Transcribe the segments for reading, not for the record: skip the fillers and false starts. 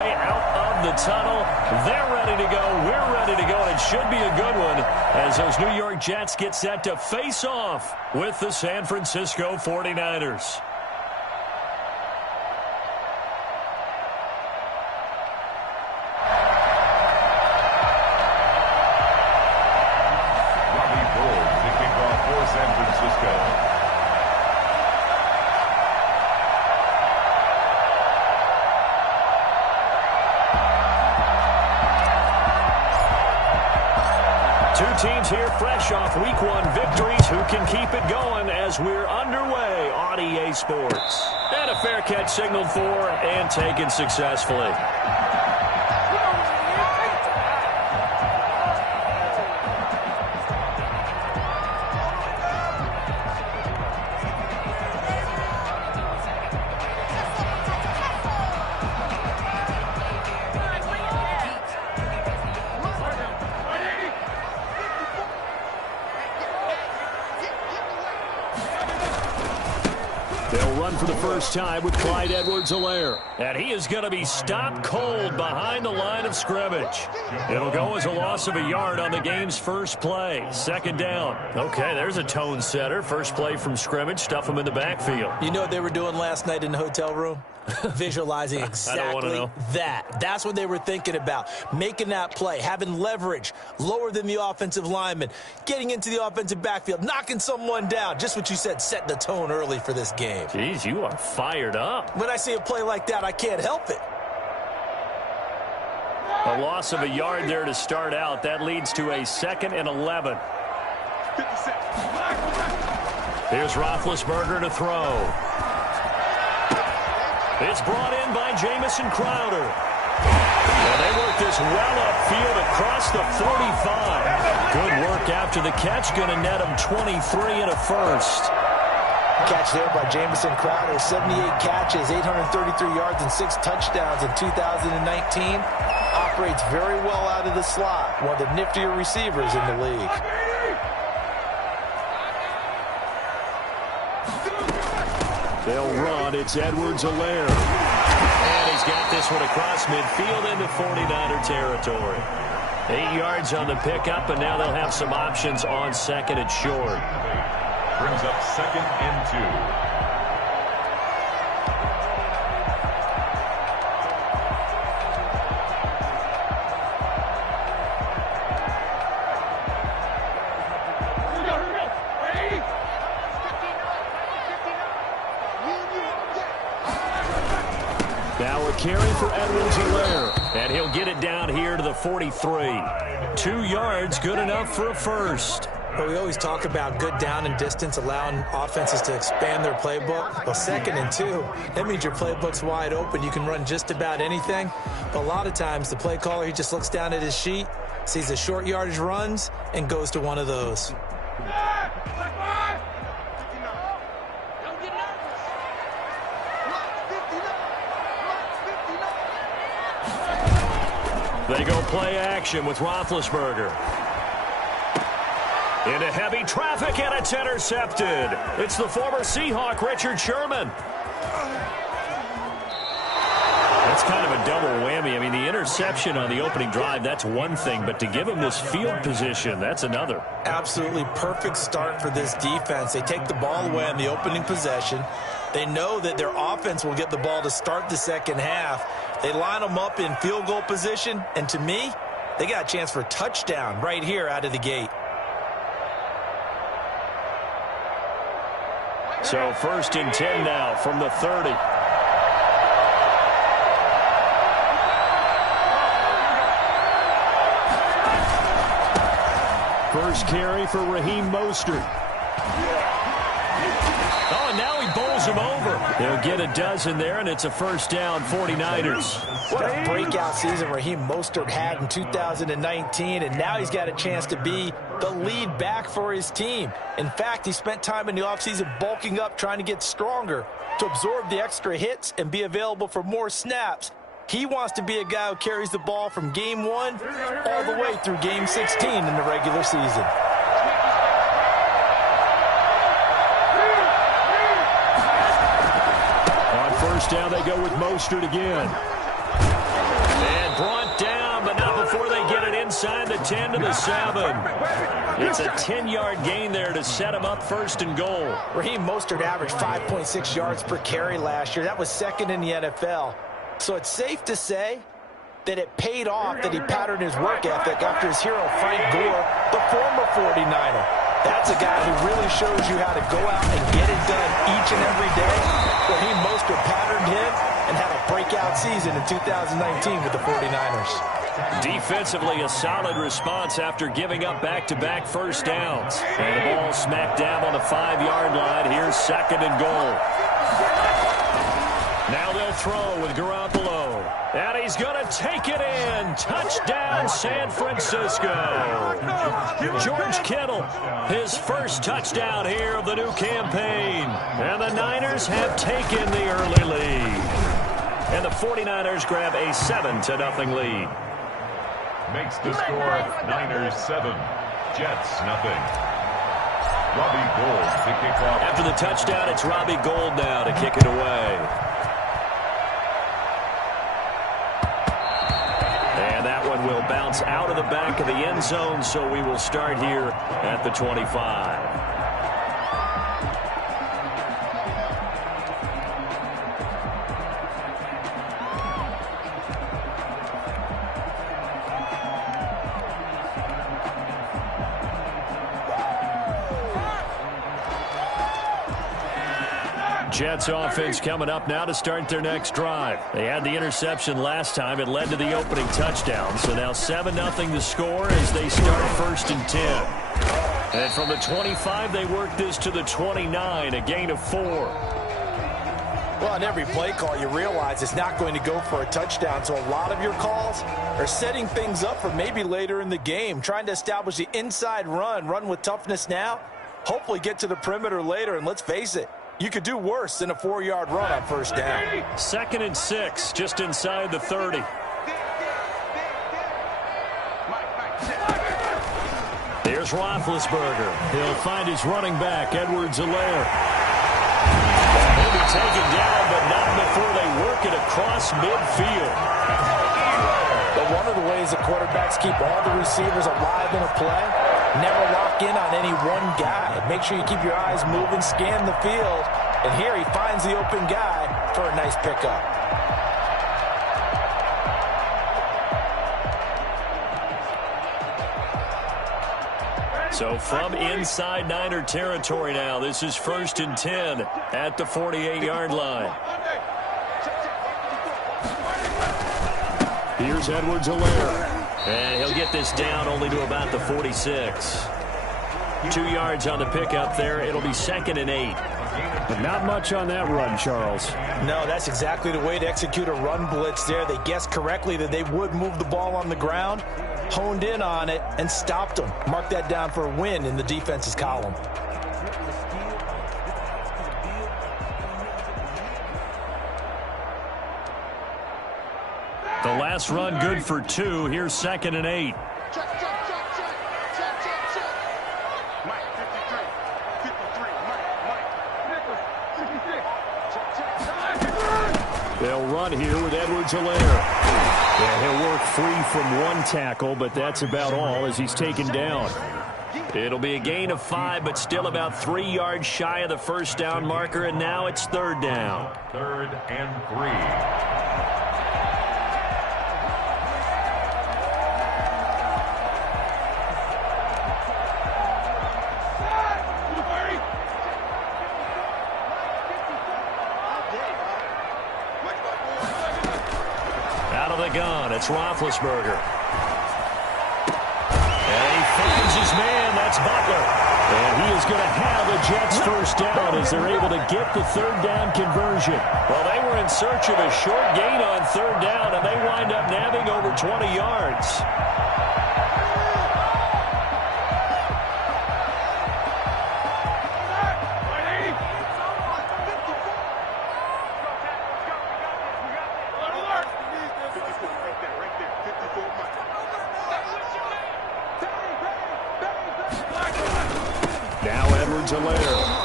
Out of the tunnel. They're ready to go. We're ready to go. And it should be a good one as those New York Jets get set to face off with the San Francisco 49ers. San Francisco. Two teams here fresh off Week 1 victories. Who can keep it going as we're underway on EA Sports? And a fair catch signaled for and taken successfully. They'll run for the first time with Clyde Edwards-Helaire. And he is going to be stopped cold behind the line of scrimmage. It'll go as a loss of a yard on the game's first play. Second down. Okay, there's a tone setter. First play from scrimmage. Stuff him in the backfield. You know what they were doing last night in the hotel room? Visualizing exactly that. That's what they were thinking about. Making that play, having leverage, lower than the offensive lineman, getting into the offensive backfield, knocking someone down. Just what you said, set the tone early for this game. Jeez, you are fired up. When I see a play like that, I can't help it. A loss of a yard there to start out. That leads to a 2nd and 11. Here's Roethlisberger to throw. It's brought in by Jamison Crowder. And they work this well upfield across the 45. Good work after the catch. Going to net him 23 and a first. Catch there by Jamison Crowder. 78 catches, 833 yards, and 6 touchdowns in 2019. Operates very well out of the slot. One of the niftier receivers in the league. They'll run. It's Edwards-Helaire. And he's got this one across midfield into 49er territory. 8 yards on the pickup, and now they'll have some options on second and short. Brings up 2nd and 2. Now a carry for Edwards-Helaire, and he'll get it down here to the 43. 2 yards, good enough for a first. Well, we always talk about good down and distance, allowing offenses to expand their playbook. Well, 2nd and 2, that means your playbook's wide open. You can run just about anything. But a lot of times, the play caller, he just looks down at his sheet, sees the short yardage runs, and goes to one of those. They go play action with Roethlisberger. Into heavy traffic, and it's intercepted. It's the former Seahawk, Richard Sherman. That's kind of a double whammy. I mean, the interception on the opening drive, that's one thing, but to give him this field position, that's another. Absolutely perfect start for this defense. They take the ball away on the opening possession. They know that their offense will get the ball to start the second half. They line them up in field goal position, and to me, they got a chance for a touchdown right here out of the gate. So 1st and 10 now from the 30. First carry for Raheem Mostert. Oh, and now he bowls him over. He'll get a dozen there, and it's a first down, 49ers. What a breakout season Raheem Mostert had in 2019, and now he's got a chance to be the lead back for his team. In fact, he spent time in the offseason bulking up, trying to get stronger to absorb the extra hits and be available for more snaps. He wants to be a guy who carries the ball from game 1 all the way through game 16 in the regular season. On first down, they go with Mostert again. 10 to the 7. It's a 10-yard gain there to set him up first and goal. Raheem Mostert averaged 5.6 yards per carry last year. That was second in the NFL. So it's safe to say that it paid off that he patterned his work ethic after his hero Frank Gore, the former 49er. That's a guy who really shows you how to go out and get it done each and every day. Raheem Mostert patterned him and had a breakout season in 2019 with the 49ers. Defensively, a solid response after giving up back-to-back first downs. And the ball smacked down on the 5-yard line. Here's second and goal. Now they'll throw with Garoppolo. And he's going to take it in. Touchdown, San Francisco. George Kittle, his first touchdown here of the new campaign. And the Niners have taken the early lead. And the 49ers grab a 7-0 lead. Makes the score Niners 7, Jets nothing. Robbie Gould to kick off. After the touchdown, it's Robbie Gould now to kick it away. And that one will bounce out of the back of the end zone, so we will start here at the 25. Jets offense coming up now to start their next drive. They had the interception last time. It led to the opening touchdown. So now 7-0 the score as they start first and 10. And from the 25, they work this to the 29, a gain of 4. Well, on every play call, you realize it's not going to go for a touchdown. So a lot of your calls are setting things up for maybe later in the game, trying to establish the inside run with toughness now, hopefully get to the perimeter later. And let's face it, you could do worse than a 4-yard run on first down. 2nd and 6, just inside the 30. Here's Roethlisberger. He'll find his running back, Edwards-Helaire. He'll be taken down, but not before they work it across midfield. But one of the ways the quarterbacks keep all the receivers alive in a play, never lock in on any one guy. Make sure you keep your eyes moving, scan the field. And here he finds the open guy for a nice pickup. So from inside Niner territory now, this is 1st and 10 at the 48-yard line. Here's Edwards-Helaire. And he'll get this down only to about the 46. 2 yards on the pickup there. It'll be 2nd and 8. But not much on that run, Charles. No, that's exactly the way to execute a run blitz there. They guessed correctly that they would move the ball on the ground, honed in on it, and stopped them. Mark that down for a win in the defense's column. The last run good for 2. Here's 2nd and 8. They'll run here with Edwards-Helaire. Yeah, he'll work free from one tackle, but that's about all as he's taken down. It'll be a gain of 5, but still about 3 yards shy of the first down marker, and now it's 3rd down. 3rd and 3. Gun. It's Roethlisberger. And he finds his man. That's Butler. And he is going to have the Jets first down as they're able to get the 3rd down conversion. Well, they were in search of a short gain on 3rd down, and they wind up nabbing over 20 yards.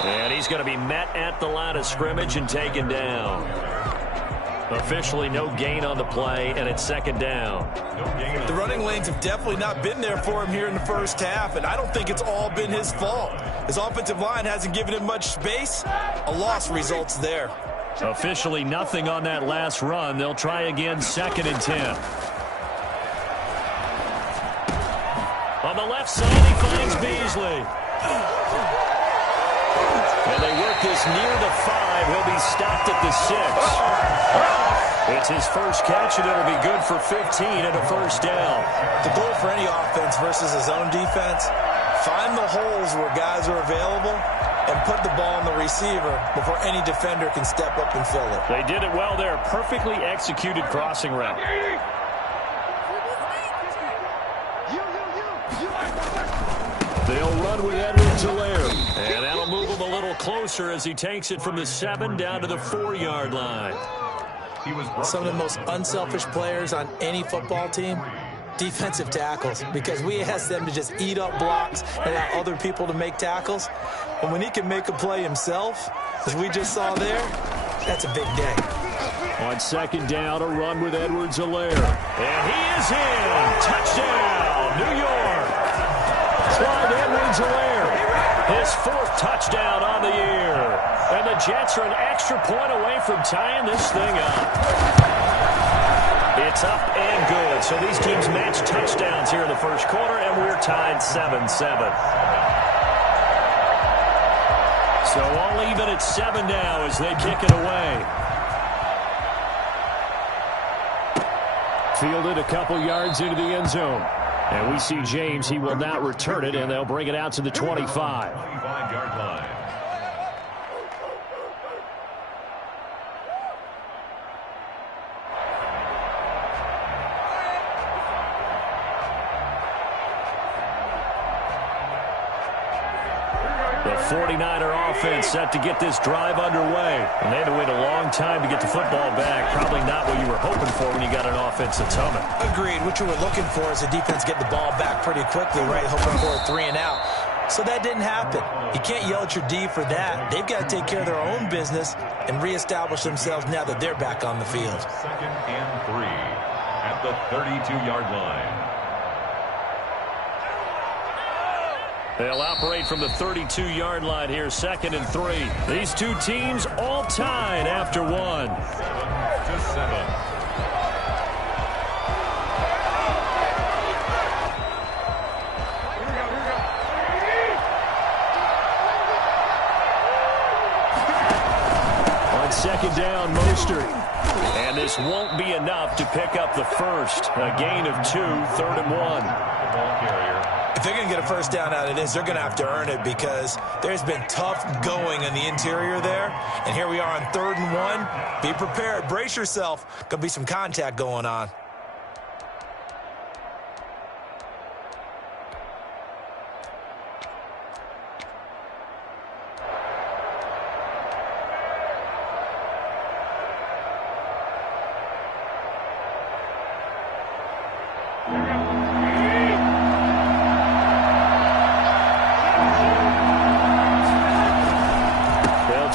And he's going to be met at the line of scrimmage and taken down. Officially no gain on the play, and it's second down. The running lanes have definitely not been there for him here in the first half, and I don't think it's all been his fault. His offensive line hasn't given him much space. A loss results there. Officially nothing on that last run. They'll try again, 2nd and 10. On the left side, he finds Beasley. And they work this near the 5. He'll be stopped at the 6. It's his first catch, and it'll be good for 15 and a first down. The goal for any offense versus his own defense, find the holes where guys are available and put the ball on the receiver before any defender can step up and fill it. They did it well there. Perfectly executed crossing route. They'll run with Edwards-Helaire. And that'll move him a little closer as he takes it from the 7 down to the 4-yard line. Some of the most unselfish players on any football team, defensive tackles, because we ask them to just eat up blocks and allow other people to make tackles. And when he can make a play himself, as we just saw there, that's a big day. On 2nd down, a run with Edwards-Helaire. And he is in. Touchdown, New York. Clyde Edwards-Helaire, his 4th touchdown on the year. And the Jets are an extra point away from tying this thing up. It's up and good. So these teams match touchdowns here in the first quarter, and we're tied 7-7. So all even at 7 now as they kick it away. Fielded a couple yards into the end zone. And we see James. He will not return it, and they'll bring it out to the 25. 25-yard line. The 49er offense set to get this drive underway. And they had to wait a long time to get the football back. Probably not what you were hoping for when you got an offense that's humming. Agreed. What you were looking for is the defense get the ball back pretty quickly, right? Hoping for a 3 and out. So that didn't happen. You can't yell at your D for that. They've got to take care of their own business and reestablish themselves now that they're back on the field. 2nd and 3 at the 32-yard line. They'll operate from the 32-yard line here, 2nd and 3. These two teams all tied after 1. 7-7. On 2nd down, Mostert. And this won't be enough to pick up the first. A gain of 2, 3rd and 1. Ball carrier. If they're going to get a first down out of this, they're going to have to earn it because there's been tough going in the interior there. And here we are on 3rd and 1. Be prepared. Brace yourself. Going to be some contact going on.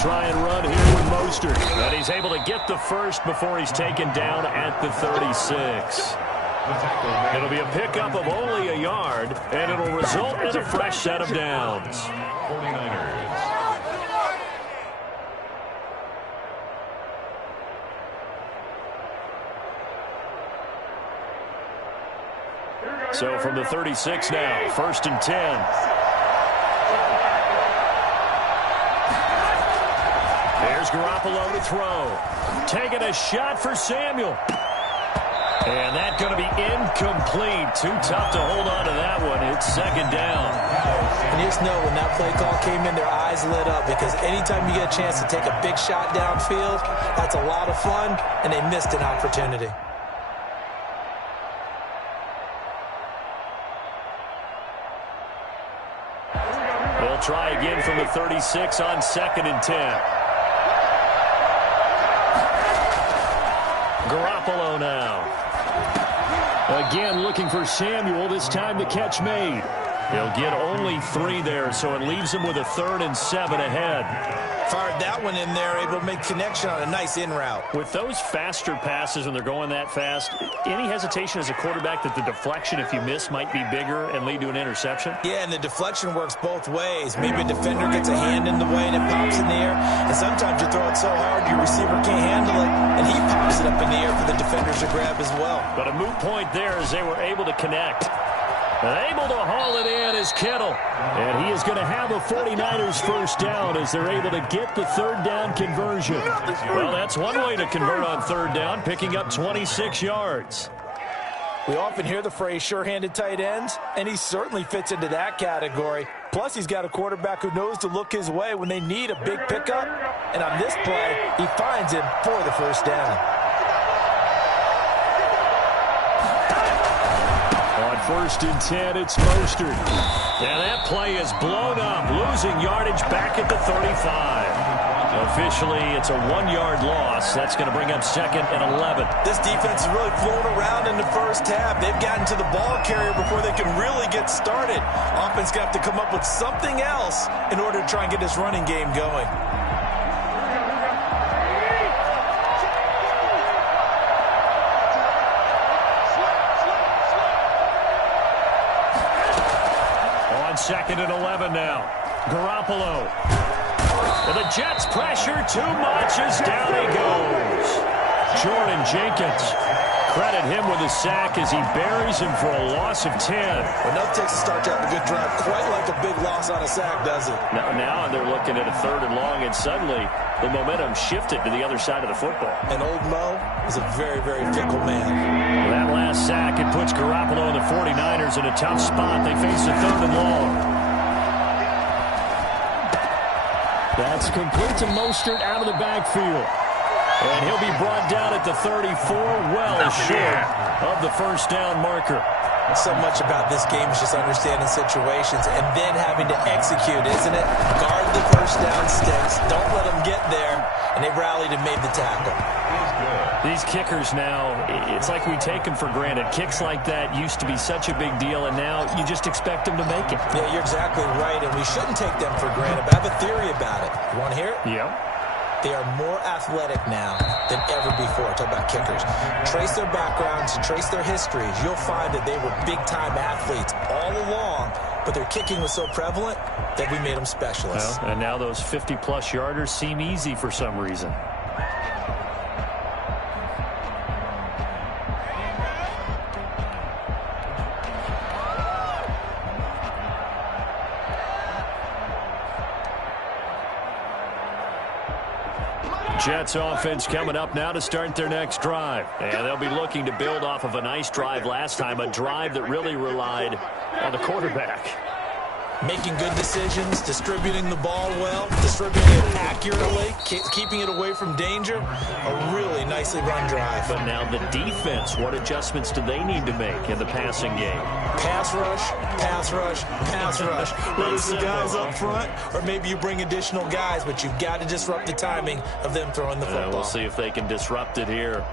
Try and run here with Mostert. And he's able to get the first before he's taken down at the 36. It'll be a pickup of only a yard, and it'll result in a fresh set of downs. 49ers. So from the 36 now, 1st and 10. There's Garoppolo to throw. Taking a shot for Samuel. And that's going to be incomplete. Too tough to hold on to that one. It's 2nd down. And you just know when that play call came in, their eyes lit up because anytime you get a chance to take a big shot downfield, that's a lot of fun, and they missed an opportunity. They'll try again from the 36 on 2nd and 10. Garoppolo now. Again looking for Samuel, this time the catch made. He'll get only 3 there, so it leaves him with a 3rd and 7 ahead. Fired that one in there, able to make connection on a nice in route. With those faster passes when they're going that fast, any hesitation as a quarterback that the deflection, if you miss, might be bigger and lead to an interception? Yeah, and the deflection works both ways. Maybe a defender gets a hand in the way and it pops in the air. And sometimes you throw it so hard your receiver can't handle it, and he pops it up in the air for the defenders to grab as well. But a moot point there as they were able to connect. And able to haul it in is Kittle. And he is going to have a 49ers first down as they're able to get the third down conversion. Well, that's one way to convert on third down, picking up 26 yards. We often hear the phrase sure-handed tight ends, and he certainly fits into that category. Plus, he's got a quarterback who knows to look his way when they need a big pickup. And on this play, he finds him for the first down. First and 10, it's Mostert. And that play is blown up, losing yardage back at the 35. Officially, it's a 1-yard loss. That's going to bring up second and 11. This defense is really flown around in the first half. They've gotten to the ball carrier before they can really get started. Offense got to come up with something else in order to try and get this running game going. Second and 11 now. Garoppolo. Well, the Jets pressure too much as down he goes. Jordan Jenkins. Credit him with a sack as he buries him for a loss of 10. Well, nothing takes a start to have a good drive quite like a big loss on a sack, does it? Now they're looking at a third and long, and suddenly the momentum shifted to the other side of the football. And old Mo is a very, very fickle man. That last sack, it puts Garoppolo and the 49ers in a tough spot. They face a third and long. That's complete to Mostert out of the backfield. And he'll be brought down at the 34, well short of the first down marker. So much about this game is just understanding situations and then having to execute, isn't it? Guard the first down sticks. Don't let them get there. And they rallied and made the tackle. These kickers now, it's like we take them for granted. Kicks like that used to be such a big deal, and now you just expect them to make it. Yeah, you're exactly right, and we shouldn't take them for granted. But I have a theory about it. You want to hear it? Yeah. They are more athletic now than ever before. Talk about kickers. Trace their backgrounds, trace their histories. You'll find that they were big-time athletes all along, but their kicking was so prevalent that we made them specialists. Well, and now those 50-plus yarders seem easy for some reason. Jets offense coming up now to start their next drive. And they'll be looking to build off of a nice drive last time, a drive that really relied on the quarterback. Making good decisions, distributing the ball well, distributing it accurately, keeping it away from danger. A really nicely run drive. But now the defense, what adjustments do they need to make in the passing game? Pass rush, pass rush, pass rush. Whether it's the guys up front or maybe you bring additional guys, but you've got to disrupt the timing of them throwing the football. We'll see if they can disrupt it here.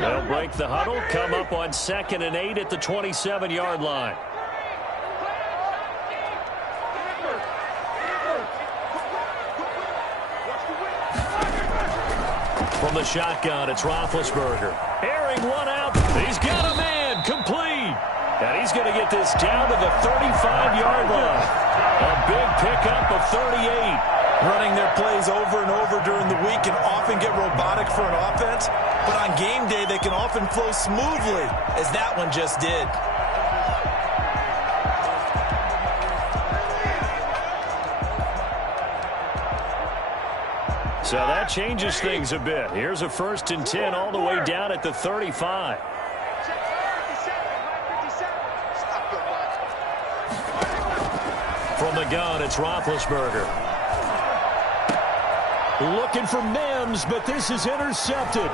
They'll break the huddle, come up on 2nd and 8 at the 27-yard line. From the shotgun, it's Roethlisberger. Airing one out. He's got a man. Complete. And he's going to get this down to the 35-yard line. A big pickup of 38. Running their plays over and over during the week can often get robotic for an offense, but on game day they can often flow smoothly, as that one just did. So that changes things a bit. Here's a 1st and 10 all the way down at the 35. From the gun, it's Roethlisberger. Looking for Mims, but this is intercepted.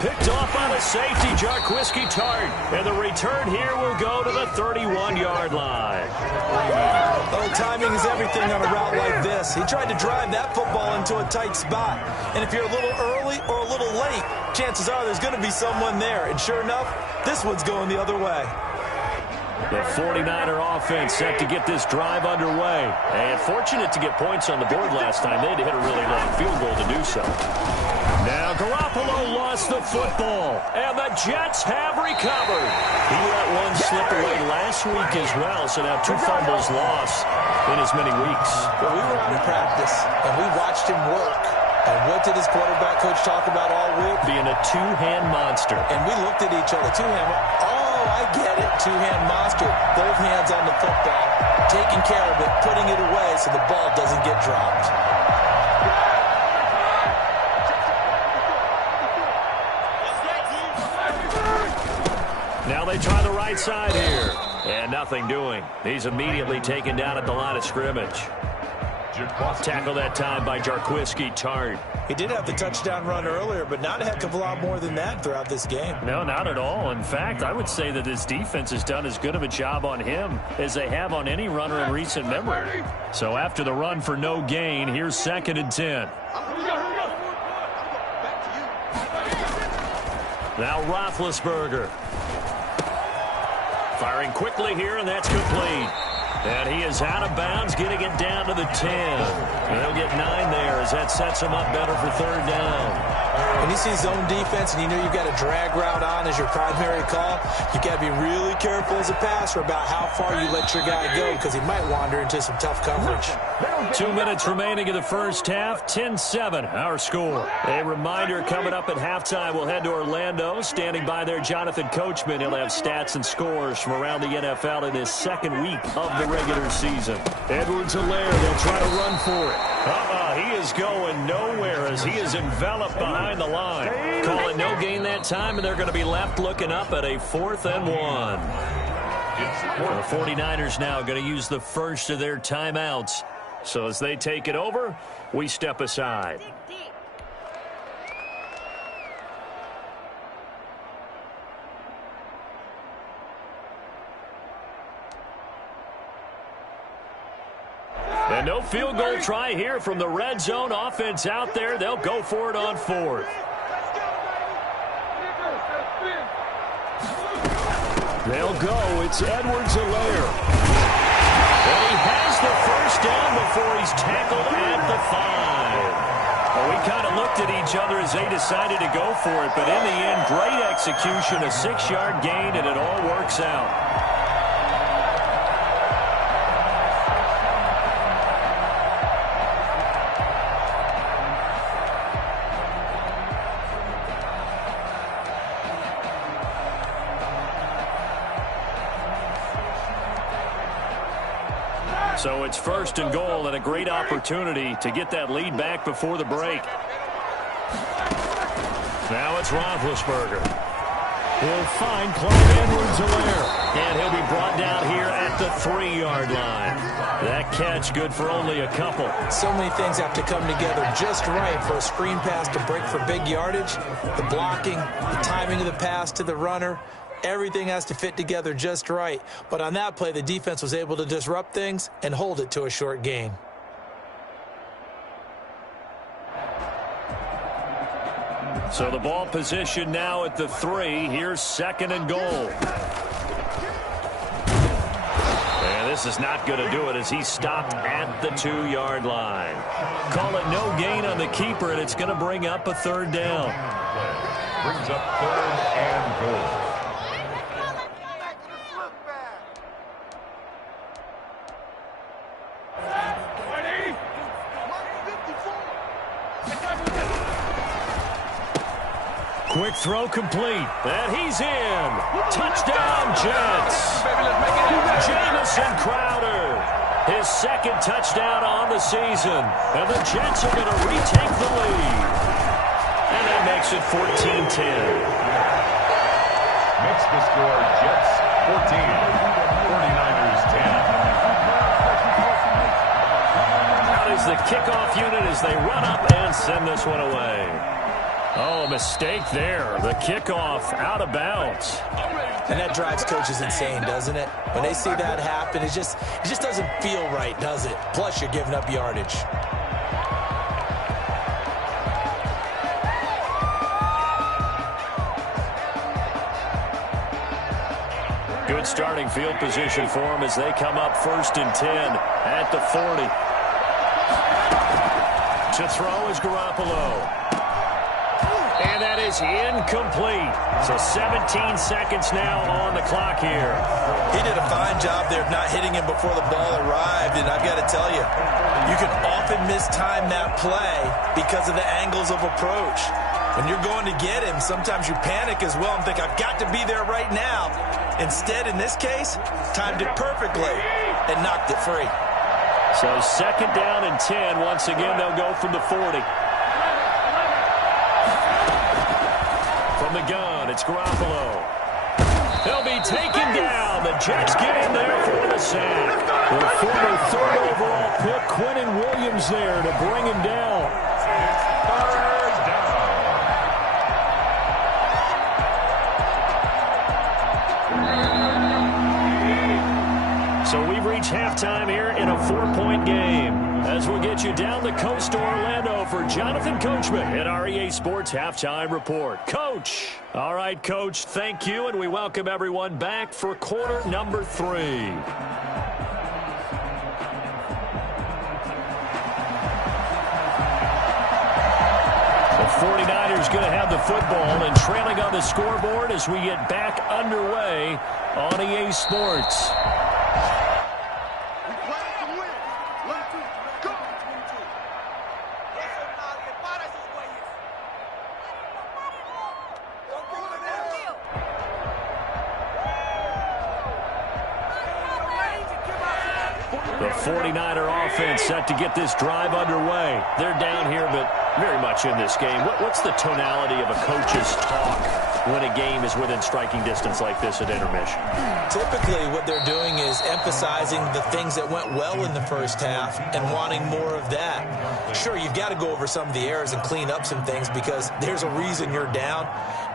Picked off on a safety, Jarquiski Tart. And the return here will go to the 31-yard line. Oh, timing is everything on a route like this. He tried to drive that football into a tight spot. And if you're a little early or a little late, chances are there's going to be someone there. And sure enough, this one's going the other way. The 49er offense set to get this drive underway. And fortunate to get points on the board last time. They had to hit a really long field goal to do so. Now Garoppolo lost the football, and the Jets have recovered. He let one slip away last week as well, so now 2 fumbles lost in as many weeks. Well, we were out of practice, and we watched him work. And what did his quarterback coach talk about all week? Being a 2-hand monster. And we looked at each other. 2-hand. Oh, I get it. 2-hand monster. Both hands on the football, taking care of it, putting it away so the ball doesn't get dropped. Now they try the right side here. And nothing doing. He's immediately taken down at the line of scrimmage. Tackle that time by Jarquiski Tart. He did have the touchdown run earlier, but not a heck of a lot more than that throughout this game. No, not at all. In fact, I would say that this defense has done as good of a job on him as they have on any runner in recent memory. So after the run for no gain, here's 2nd and 10. Now Roethlisberger. Firing quickly here, and that's complete. And he is out of bounds, getting it down to the 10. And he'll get 9 there as that sets him up better for 3rd down. When you see zone defense and you know you've got a drag route on as your primary call, you got to be really careful as a passer about how far you let your guy go because he might wander into some tough coverage. 2 minutes remaining in the first half, 10-7 our score. A reminder coming up at halftime, we'll head to Orlando. Standing by there, Jonathan Coachman. He'll have stats and scores from around the NFL in his 2nd week of the regular season. Edwards-Helaire, they'll try to run for it. He is going nowhere as he is enveloped behind the line. Call it no gain that time, and they're going to be left looking up at a 4th and 1. The 49ers now going to use the first of their timeouts. So as they take it over, we step aside. And no field goal try here from the red zone offense out there. They'll go for it on 4th. They'll go. It's Edwards-Helaire. And he has the first down before he's tackled at the 5. Well, we kind of looked at each other as they decided to go for it. But in the end, great execution, a 6-yard gain, and it all works out. So it's 1st and goal and a great opportunity to get that lead back before the break. Now it's Roethlisberger. He'll find Clyde Edwards-Helaire. And he'll be brought down here at the 3-yard line. That catch good for only a couple. So many things have to come together just right for a screen pass to break for big yardage. The blocking, the timing of the pass to the runner. Everything has to fit together just right. But on that play, the defense was able to disrupt things and hold it to a short gain. So the ball position now at the 3. Here's 2nd and goal. And this is not going to do it as he's stopped at the 2-yard line. Call it no gain on the keeper, and it's going to bring up a 3rd down. Brings up 3rd and goal. Quick throw complete, and he's in. Touchdown, Jets. Jamison Crowder, his 2nd touchdown on the season, and the Jets are going to retake the lead. And that makes it 14-10. Makes the score Jets 14, 49ers 10. Out is the kickoff unit as they run up and send this one away. Oh, a mistake there. The kickoff out of bounds. And that drives coaches insane, doesn't it? When they see that happen, it just doesn't feel right, does it? Plus, you're giving up yardage. Good starting field position for them as they come up 1st and 10 at the 40. To throw is Garoppolo. And that is incomplete. So 17 seconds now on the clock here. He did a fine job there of not hitting him before the ball arrived, and I've got to tell you, you can often mistime that play because of the angles of approach. When you're going to get him, sometimes you panic as well and think, I've got to be there right now. Instead, in this case, timed it perfectly and knocked it free. So 2nd down and 10. Once again, they'll go from the 40. From the gun, it's Garoppolo. He'll be taken down. The Jets get in there for the sack. Their former 3rd overall pick, Quinnen Williams, there to bring him down. 3rd down. So we've reached halftime here in a 4-point game. As we'll get you down the coast to Orlando for Jonathan Coachman at our EA Sports Halftime Report. Coach. All right, Coach, thank you, and we welcome everyone back for quarter number 3. The 49ers going to have the football and trailing on the scoreboard as we get back underway on EA Sports. The 49er offense set to get this drive underway. They're down here, but very much in this game. What's the tonality of a coach's talk when a game is within striking distance like this at intermission? Typically, what they're doing is emphasizing the things that went well in the first half and wanting more of that. Sure, you've got to go over some of the errors and clean up some things because there's a reason you're down.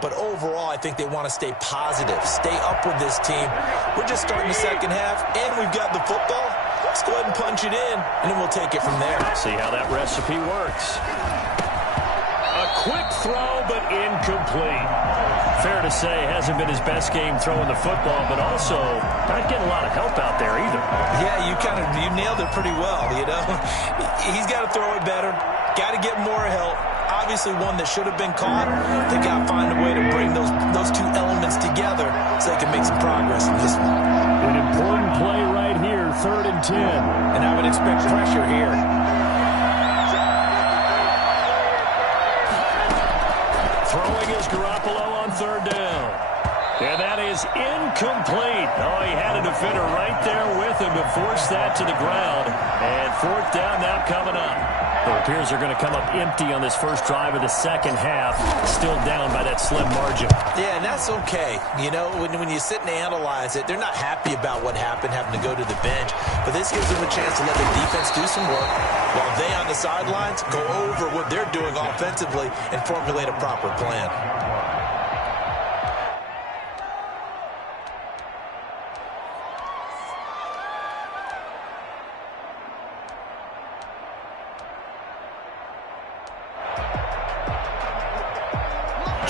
But overall, I think they want to stay positive, stay up with this team. We're just starting the second half, and we've got the football. Let's go ahead and punch it in, and then we'll take it from there. See how that recipe works. A quick throw, but incomplete. Fair to say, hasn't been his best game throwing the football, but also not getting a lot of help out there either. Yeah, you nailed it pretty well, you know. He's got to throw it better, got to get more help. Obviously one that should have been caught. They got to find a way to bring those two elements together so they can make some progress in this one. An important play right here, 3rd and 10. And I would expect pressure here. Throwing is Garoppolo on 3rd down. And that is incomplete. Oh, he had a defender right there with him to force that to the ground. And 4th down now coming up. It appears they're going to come up empty on this first drive of the second half. Still down by that slim margin. Yeah, and that's okay. You know, when you sit and analyze it, they're not happy about what happened, having to go to the bench. But this gives them a chance to let the defense do some work while they on the sidelines go over what they're doing offensively and formulate a proper plan.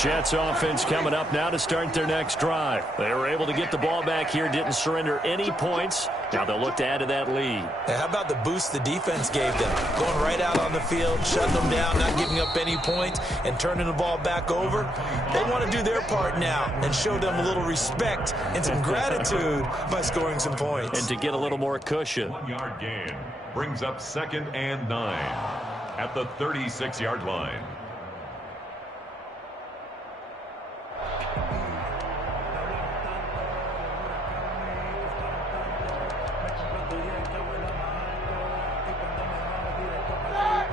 Jets offense coming up now to start their next drive. They were able to get the ball back here, didn't surrender any points. Now they'll look to add to that lead. And how about the boost the defense gave them? Going right out on the field, shutting them down, not giving up any points, and turning the ball back over. They want to do their part now and show them a little respect and some gratitude by scoring some points. And to get a little more cushion. 1-yard gain brings up 2nd and 9 at the 36-yard line.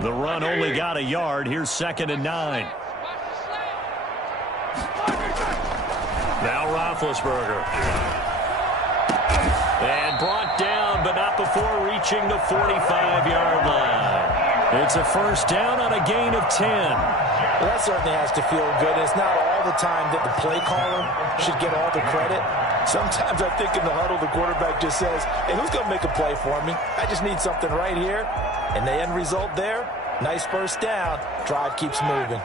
The run only got a yard. Here's 2nd and 9. Now Roethlisberger. And brought down, but not before reaching the 45-yard line. It's a first down on a gain of 10. Well, that certainly has to feel good. It's not all the time that the play caller should get all the credit. Sometimes I think in the huddle, the quarterback just says, hey, who's going to make a play for me? I just need something right here. And the end result there, nice first down. Drive keeps moving.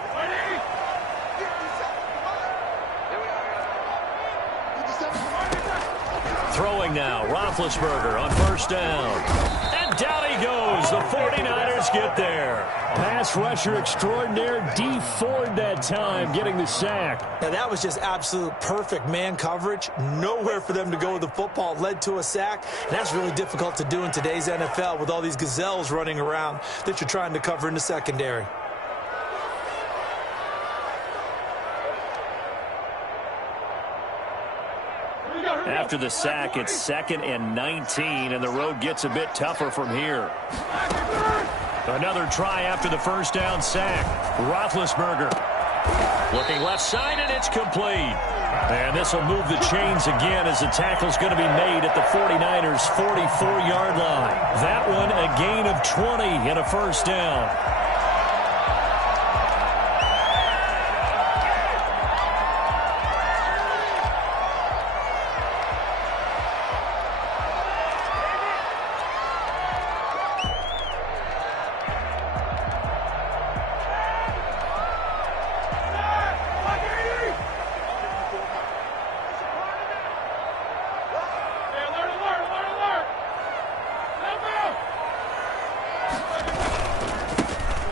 Throwing now, Roethlisberger on first down. And down he goes. The 49ers get there. Pass rusher extraordinaire, D Ford that time, getting the sack. Now, that was just absolute perfect man coverage. Nowhere for them to go with the football. Led to a sack. And that's really difficult to do in today's NFL with all these gazelles running around that you're trying to cover in the secondary. After the sack, it's 2nd and 19, and the road gets a bit tougher from here. Another try after the first down sack. Roethlisberger looking left side, and it's complete. And this will move the chains again as the tackle's going to be made at the 49ers' 44-yard line. That one a gain of 20 and a first down.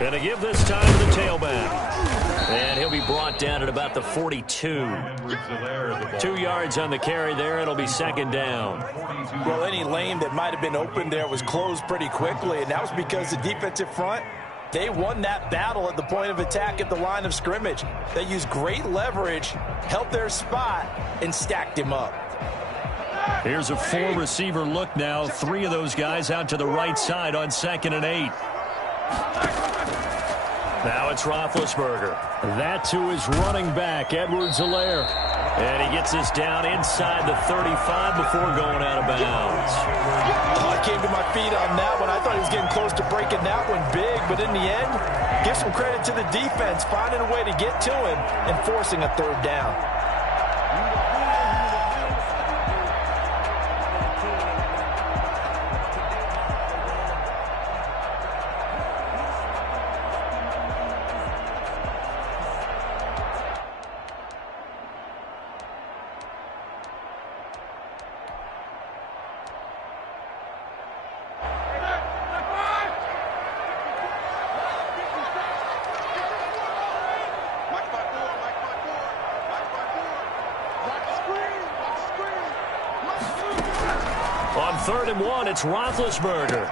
Going to give this time to the tailback. And he'll be brought down at about the 42. 2 yards on the carry there. It'll be 2nd down. Well, any lane that might have been open there was closed pretty quickly, and that was because the defensive front, they won that battle at the point of attack at the line of scrimmage. They used great leverage, held their spot, and stacked him up. Here's a 4-receiver look now. 3 of those guys out to the right side on 2nd and 8. Now it's Roethlisberger. That to his running back, Edwards-Helaire. And he gets this down inside the 35 before going out of bounds. Oh, I came to my feet on that one. I thought he was getting close to breaking that one big, but in the end, give some credit to the defense, finding a way to get to him and forcing a 3rd down. On 3rd and 1, it's Roethlisberger.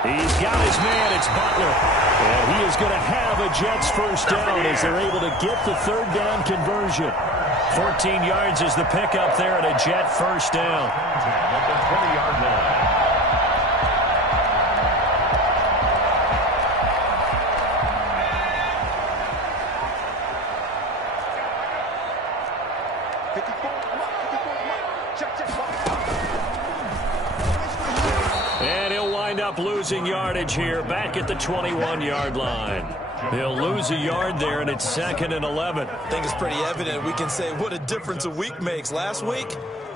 He's got his man, it's Butler. And he is going to have a Jets first down as they're able to get the 3rd down conversion. 14 yards is the pickup there at a Jet first down. At the 20-yard line. And he'll wind up losing yardage here back at the 21-yard line. He'll lose a yard there, and it's 2nd and 11. I think it's pretty evident. We can say what a difference a week makes. Last week,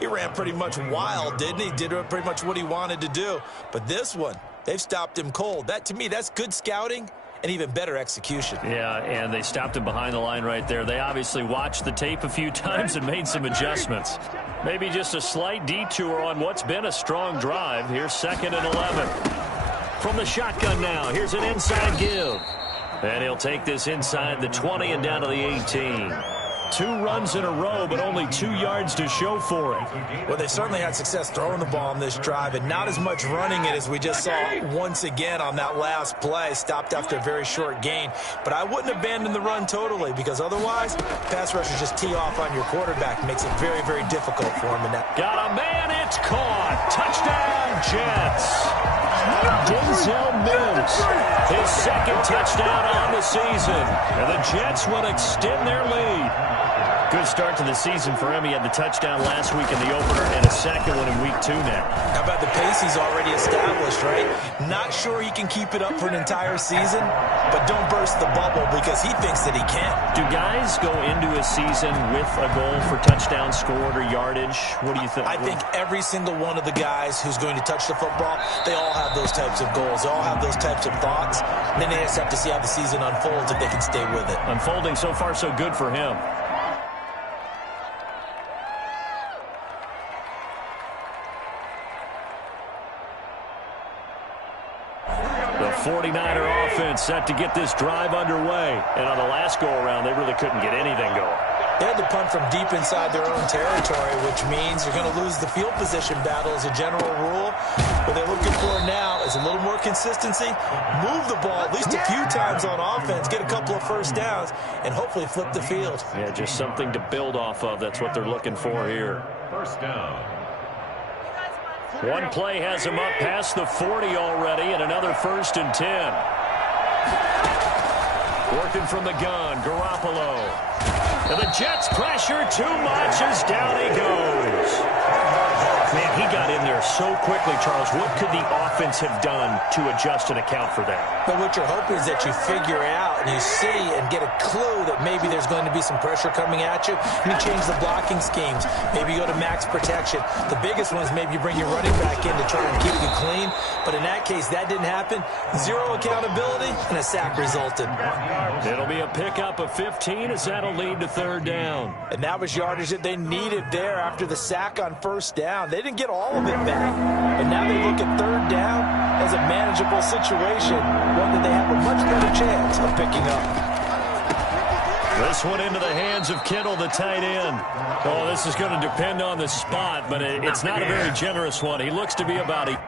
he ran pretty much wild, didn't he? Did pretty much what he wanted to do. But this one, they've stopped him cold. That, to me, that's good scouting and even better execution. Yeah, and they stopped him behind the line right there. They obviously watched the tape a few times and made some adjustments. Maybe just a slight detour on what's been a strong drive. Here's 2nd and 11. From the shotgun now, here's an inside give. And he'll take this inside the 20 and down to the 18. 2 runs in a row, but only 2 yards to show for it. Well, they certainly had success throwing the ball on this drive, and not as much running it as we just saw once again on that last play. Stopped after a very short gain. But I wouldn't abandon the run totally, because otherwise, pass rushers just tee off on your quarterback. It makes it very, very difficult for him. Got a man, it's caught. Touchdown, Jets. Denzel Mims, his 2nd touchdown on the season. And the Jets will extend their lead. Good start to the season for him. He had the touchdown last week in the opener and a 2nd one in week 2 now. How about the pace he's already established, right? Not sure he can keep it up for an entire season, but don't burst the bubble because he thinks that he can. Do guys go into a season with a goal for touchdown scored or yardage? What do you think? I think every single one of the guys who's going to touch the football, they all have those types of goals. They all have those types of thoughts. And then they just have to see how the season unfolds if they can stay with it. Unfolding so far so good for him. The 49er offense set to get this drive underway. And on the last go-around, they really couldn't get anything going. They had to punt from deep inside their own territory, which means you're going to lose the field position battle as a general rule. What they're looking for now is a little more consistency, move the ball at least a few times on offense, get a couple of first downs, and hopefully flip the field. Yeah, just something to build off of. That's what they're looking for here. First down. One play has him up past the 40 already, and another 1st and 10. Working from the gun, Garoppolo. And the Jets pressure too much as down he goes. Man, he got in there so quickly, Charles. What could the offense have done to adjust and account for that? But what you're hoping is that you figure out and you see and get a clue that maybe there's going to be some pressure coming at you. And you change the blocking schemes. Maybe you go to max protection. The biggest one is maybe you bring your running back in to try and keep you clean. But in that case, that didn't happen. Zero accountability, and a sack resulted. It'll be a pickup of 15 as that'll lead to 3rd down. And that was yardage that they needed there after the sack on 1st down. They didn't get all of it back. But now they look at 3rd down as a manageable situation, one that they have a much better chance of picking up. This one into the hands of Kittle, the tight end. Oh, this is going to depend on the spot, but it's not a very generous one. He looks to be about a...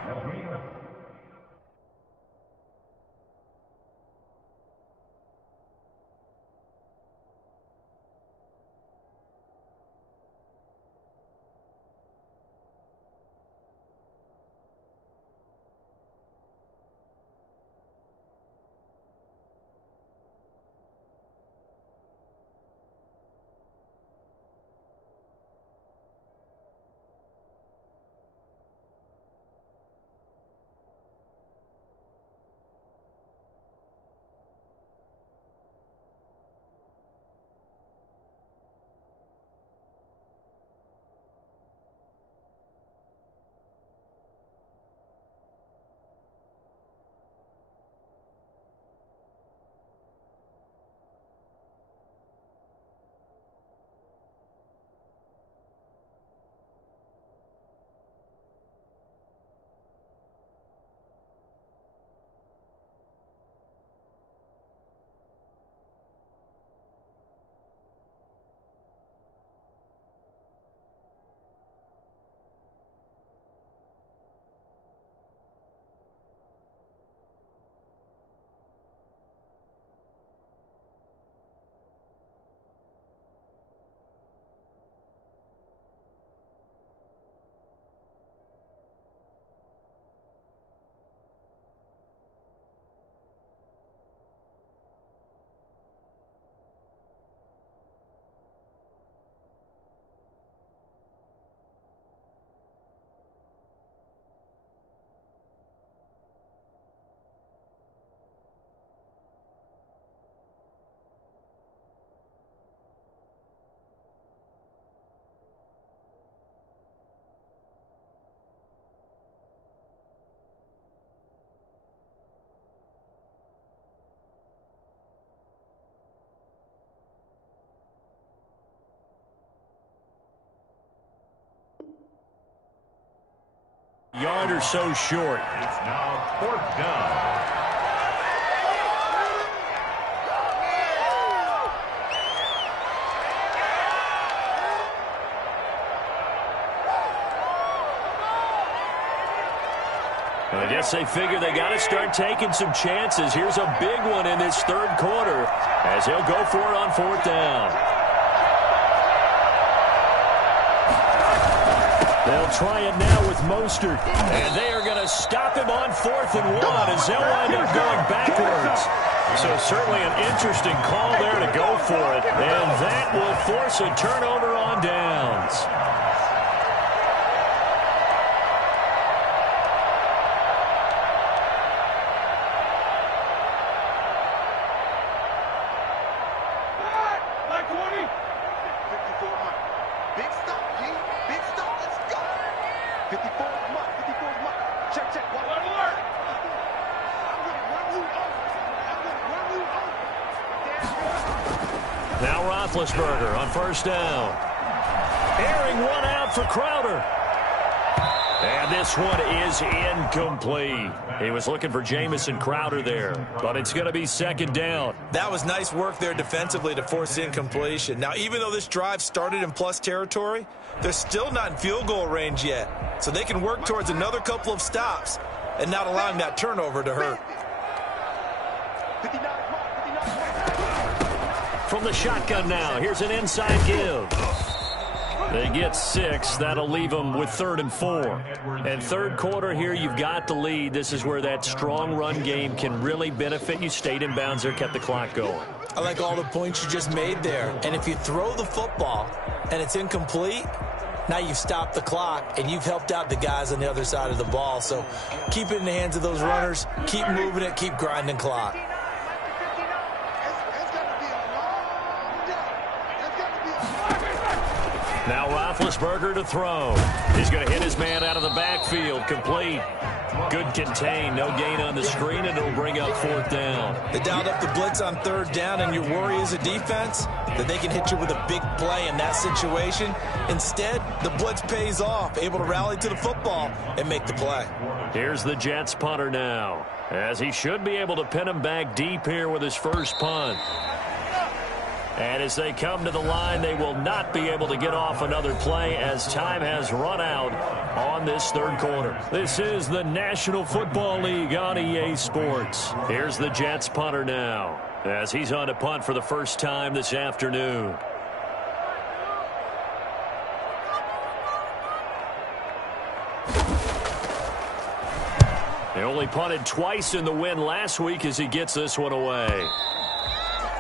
Yard or so short. It's now 4th down. I guess they figure they got to start taking some chances. Here's a big one in this 3rd quarter as he'll go for it on 4th down. They'll try it now with Mostert, and they are going to stop him on 4th and 1 as they'll wind up going backwards. So certainly an interesting call there to go for it, and that will force a turnover on downs. Roethlisberger on first down. Airing one out for Crowder. And this one is incomplete. He was looking for Jamison Crowder there, but it's going to be second down. That was nice work there defensively to force incompletion. Now, even though this drive started in plus territory, they're still not in field goal range yet. So they can work towards another couple of stops and not allowing that turnover to hurt. From the shotgun now, here's an inside give. They get 6. That'll leave them with 3rd and 4. And third quarter here, you've got the lead. This is where that strong run game can really benefit you. Stayed in bounds there, kept the clock going. I like all the points you just made there. And if you throw the football and it's incomplete, now you've stopped the clock and you've helped out the guys on the other side of the ball. So keep it in the hands of those runners. Keep moving it. Keep grinding clock. Now Roethlisberger to throw. He's going to hit his man out of the backfield. Complete. Good contain. No gain on the screen, and it'll bring up 4th down. They dialed up the blitz on 3rd down, and your worry as a defense that they can hit you with a big play in that situation. Instead, the blitz pays off, able to rally to the football and make the play. Here's the Jets punter now, as he should be able to pin him back deep here with his first punt. And as they come to the line, they will not be able to get off another play as time has run out on this third quarter. This is the National Football League on EA Sports. Here's the Jets punter now, as he's on to punt for the first time this afternoon. They only punted twice in the win last week as he gets this one away.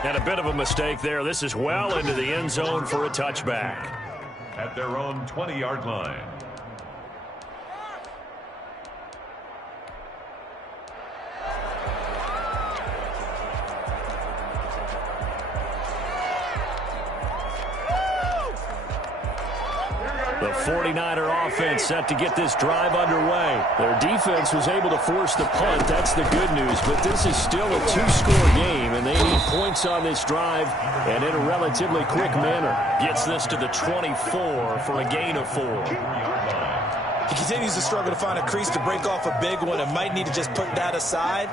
And a bit of a mistake there. This is well into the end zone for a touchback. At their own 20-yard line. The 49er offense set to get this drive underway. Their defense was able to force the punt. That's the good news. But this is still a 2-score game, and they need points on this drive and in a relatively quick manner. Gets this to the 24 for a gain of 4. He continues to struggle to find a crease to break off a big one and might need to just put that aside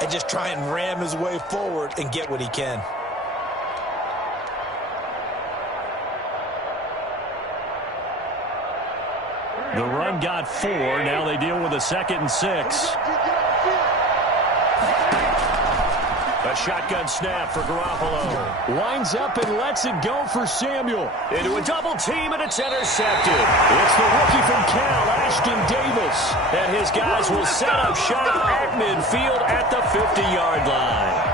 and just try and ram his way forward and get what he can. The run got 4. Now they deal with a 2nd and 6. A shotgun snap for Garoppolo. Winds up and lets it go for Samuel. Into a double team, and it's intercepted. It's the rookie from Cal, Ashton Davis. And his guys will set up shop at midfield at the 50-yard line.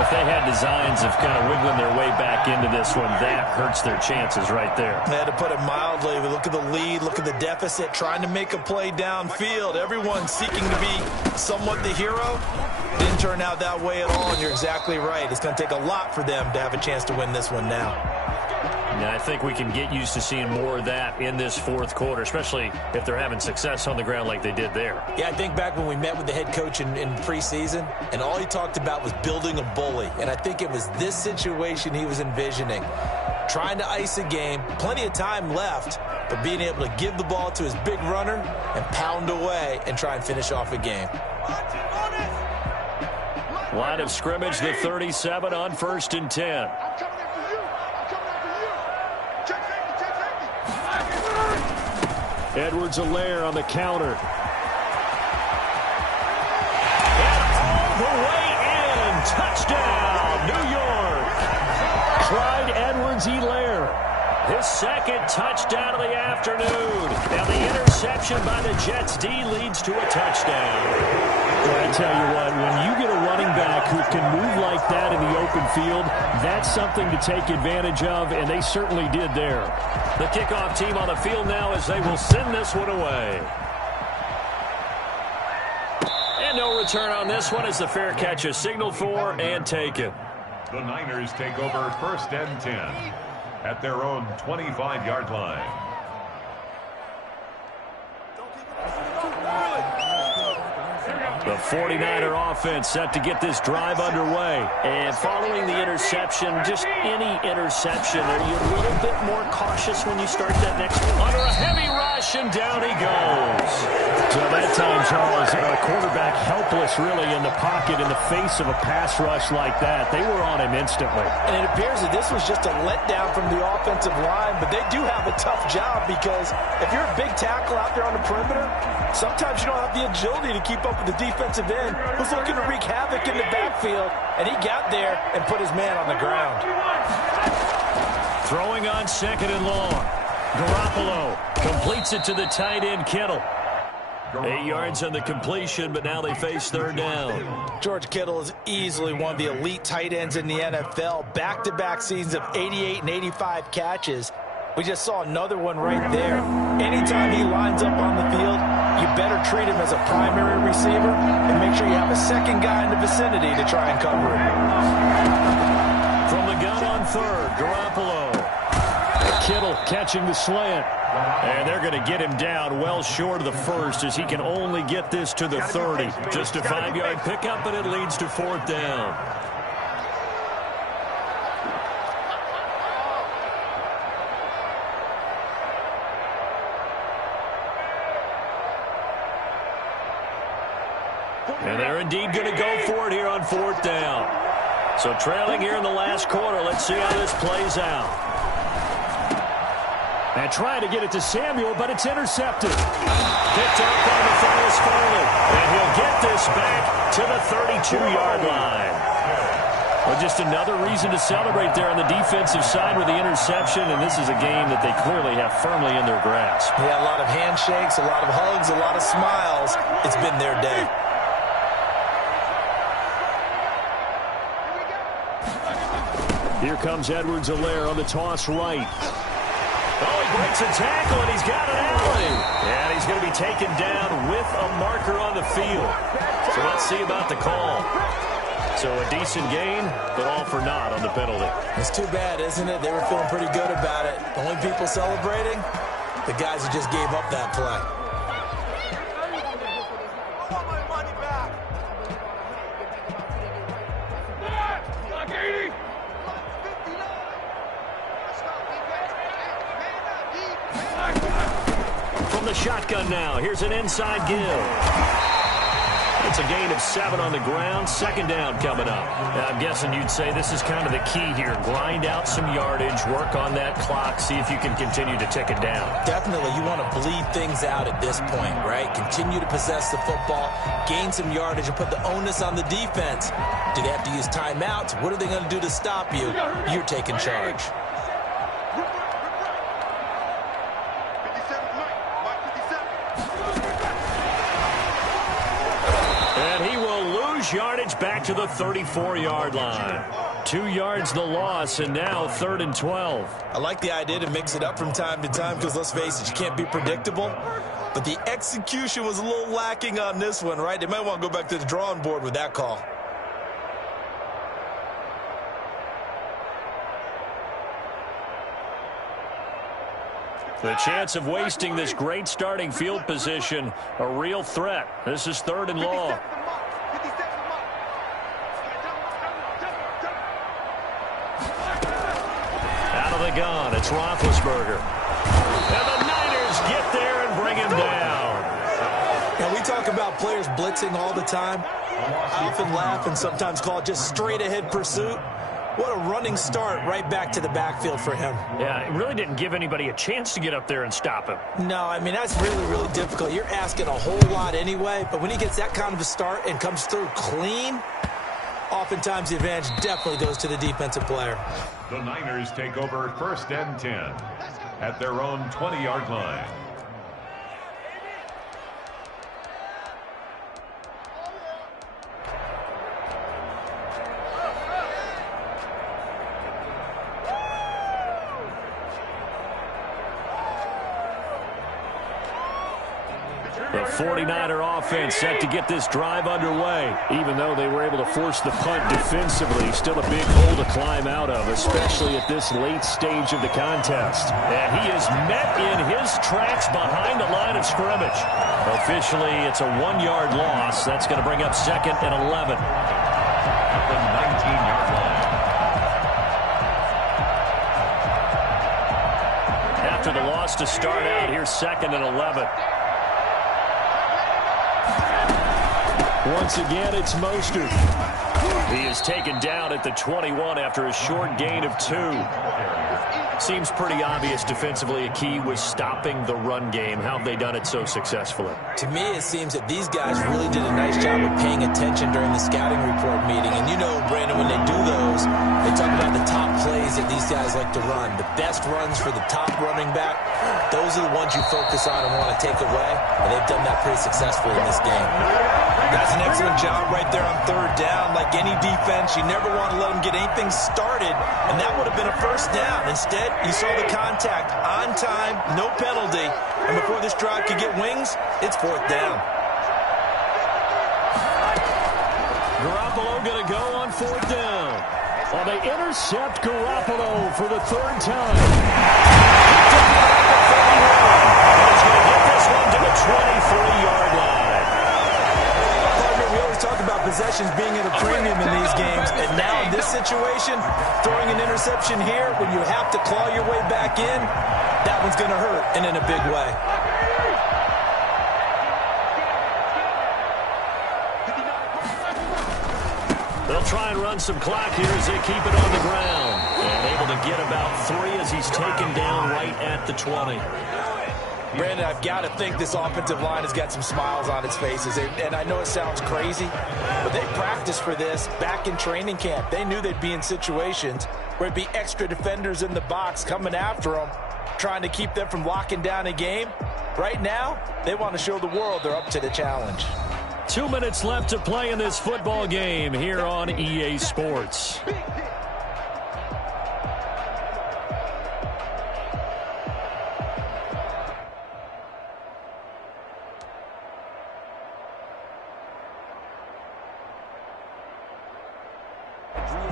If they had designs of kind of wiggling their way back into this one, that hurts their chances right there. They had to put it mildly. Look at the lead, look at the deficit, trying to make a play downfield. Everyone seeking to be somewhat the hero. Didn't turn out that way at all, and you're exactly right. It's going to take a lot for them to have a chance to win this one now. Yeah, I think we can get used to seeing more of that in this fourth quarter, especially if they're having success on the ground like they did there. Yeah, I think back when we met with the head coach in preseason, and all he talked about was building a bully. And I think it was this situation he was envisioning. Trying to ice a game, plenty of time left, but being able to give the ball to his big runner and pound away and try and finish off a game. Line of scrimmage, the 37 on 1st and 10. Edwards-Helaire on the counter. And all the way in. Touchdown, New York. Clyde Edwards-Helaire. His 2nd touchdown of the afternoon. Now the interception by the Jets D leads to a touchdown. Well, I tell you what, when you get a running back who can move like that in the open field, that's something to take advantage of, and they certainly did there. The kickoff team on the field now as they will send this one away. And no return on this one as the fair catch is signaled for and taken. The Niners take over 1st and 10 at their own 25-yard line. The 49er offense set to get this drive underway. And following the interception, just any interception, are you a little bit more cautious when you start that next one? Under a heavy rush, and down he goes. So that time, Charles, a quarterback helpless really in the pocket in the face of a pass rush like that. They were on him instantly. And it appears that this was just a letdown from the offensive line, but they do have a tough job because if you're a big tackle out there on the perimeter, sometimes you don't have the agility to keep up with the defensive end who's looking to wreak havoc in the backfield, and he got there and put his man on the ground. Throwing on 2nd and long. Garoppolo completes it to the tight end, Kittle. 8 yards on the completion, but now they face 3rd down. George Kittle is easily one of the elite tight ends in the NFL. Back-to-back seasons of 88 and 85 catches. We just saw another one right there. Anytime he lines up on the field, you better treat him as a primary receiver and make sure you have a second guy in the vicinity to try and cover him. From the gun on 3rd, Garoppolo. Kittle catching the slant. And they're going to get him down well short of the 1st as he can only get this to the 30. Just a 5-yard pickup, and it leads to 4th down. And they're indeed going to go for it here on 4th down. So trailing here in the last quarter, let's see how this plays out. And trying to get it to Samuel, but it's intercepted. Picked up by Matthias Farley. And he'll get this back to the 32-yard line. Well, just another reason to celebrate there on the defensive side with the interception, and this is a game that they clearly have firmly in their grasp. Yeah, a lot of handshakes, a lot of hugs, a lot of smiles. It's been their day. Here comes Edwards-Helaire on the toss right. Oh, he breaks a tackle, and he's got an alley. And he's going to be taken down with a marker on the field. So let's see about the call. So a decent gain, but all for naught on the penalty. It's too bad, isn't it? They were feeling pretty good about it. The only people celebrating, the guys who just gave up that play. Shotgun now. Here's an inside give. It's a gain of 7 on the ground. 2nd down coming up. Now, I'm guessing you'd say this is kind of the key here. Grind out some yardage, work on that clock, see if you can continue to tick it down. Definitely. You want to bleed things out at this point, right? Continue to possess the football, gain some yardage, and put the onus on the defense. Do they have to use timeouts? What are they going to do to stop you? You're taking charge. Yardage back to the 34-yard line. 2 yards the loss, and now 3rd and 12. I like the idea to mix it up from time to time because, let's face it, you can't be predictable. But the execution was a little lacking on this one, right? They might want to go back to the drawing board with that call. The chance of wasting this great starting field position, a real threat. This is 3rd and long. Gun. It's Roethlisberger. And the Niners get there and bring him down. And we talk about players blitzing all the time. I often laugh and sometimes call it just straight-ahead pursuit. What a running start right back to the backfield for him. Yeah, it really didn't give anybody a chance to get up there and stop him. No, I mean, that's really, really difficult. You're asking a whole lot anyway, but when he gets that kind of a start and comes through clean, oftentimes the advantage definitely goes to the defensive player. The Niners take over 1st and 10 at their own 20-yard line. The The 49er offense set to get this drive underway. Even though they were able to force the punt defensively, still a big hole to climb out of, especially at this late stage of the contest. And he is met in his tracks behind the line of scrimmage. Officially, it's a 1-yard loss. That's going to bring up 2nd and 11. At the 19-yard line. After the loss to start out, here's 2nd and 11. Once again, it's Mostert. He is taken down at the 21 after a short gain of 2. Seems pretty obvious defensively a key was stopping the run game. How have they done it so successfully? To me, it seems that these guys really did a nice job of paying attention during the scouting report meeting. And you know, Brandon, when they do those, they talk about the top plays that these guys like to run. The best runs for the top running back, those are the ones you focus on and want to take away. And they've done that pretty successfully in this game. That's an excellent job right there on 3rd down. Like any defense, you never want to let them get anything started, and that would have been a 1st down. Instead, you saw the contact on time, no penalty, and before this drive could get wings, it's 4th down. Garoppolo going to go on 4th down. Well, they intercept Garoppolo for the 3rd time. He's going to get this one to the 23-yard line. We always talk about possessions being at a premium in these games, and now in this situation, throwing an interception here when you have to claw your way back in, that one's going to hurt, and in a big way. They'll try and run some clock here as they keep it on the ground. And able to get about 3 as he's taken down right at the 20. Brandon, I've got to think this offensive line has got some smiles on its faces. And I know it sounds crazy, but they practiced for this back in training camp. They knew they'd be in situations where it'd be extra defenders in the box coming after them, trying to keep them from locking down a game. Right now, they want to show the world they're up to the challenge. 2 minutes left to play in this football game here on EA Sports.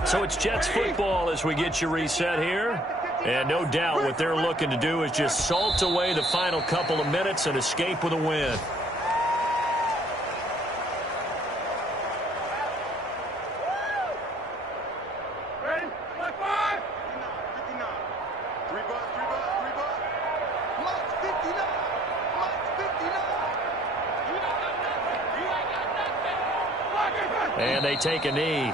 So it's Jets football as we get you reset here. And no doubt what they're looking to do is just salt away the final couple of minutes and escape with a win. And they take a knee.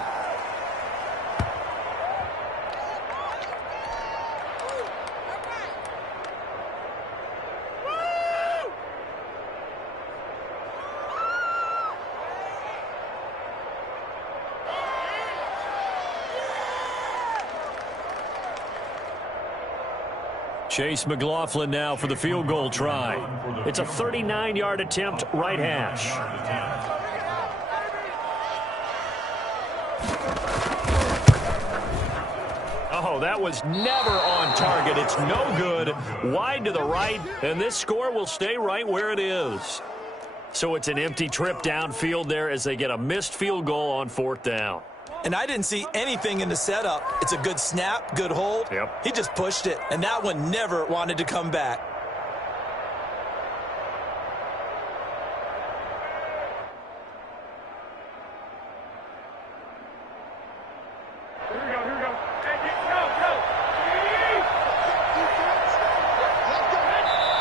Chase McLaughlin now for the field goal try. It's a 39-yard attempt, right hash. Oh, that was never on target. It's no good. Wide to the right, and this score will stay right where it is. So it's an empty trip downfield there as they get a missed field goal on 4th down. And I didn't see anything in the setup. It's a good snap, good hold. Yep. He just pushed it, and that one never wanted to come back.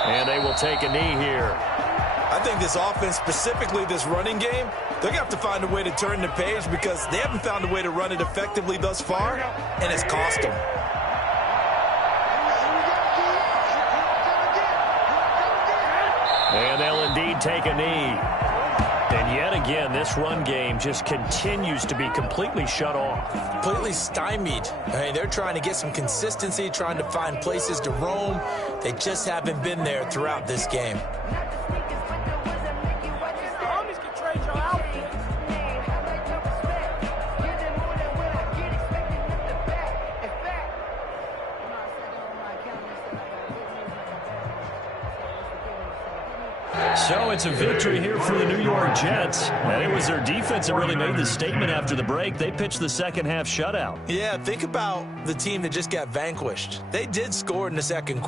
And they will take a knee here. I think this offense, specifically this running game, they're going to have to find a way to turn the page because they haven't found a way to run it effectively thus far, and it's cost them. And they'll indeed take a knee. And yet again, this run game just continues to be completely shut off. Completely stymied. I mean, they're trying to get some consistency, trying to find places to roam. They just haven't been there throughout this game. So it's a victory here for the New York Jets. And it was their defense that really made the statement after the break. They pitched the second half shutout. Yeah, think about the team that just got vanquished. They did score in the second quarter.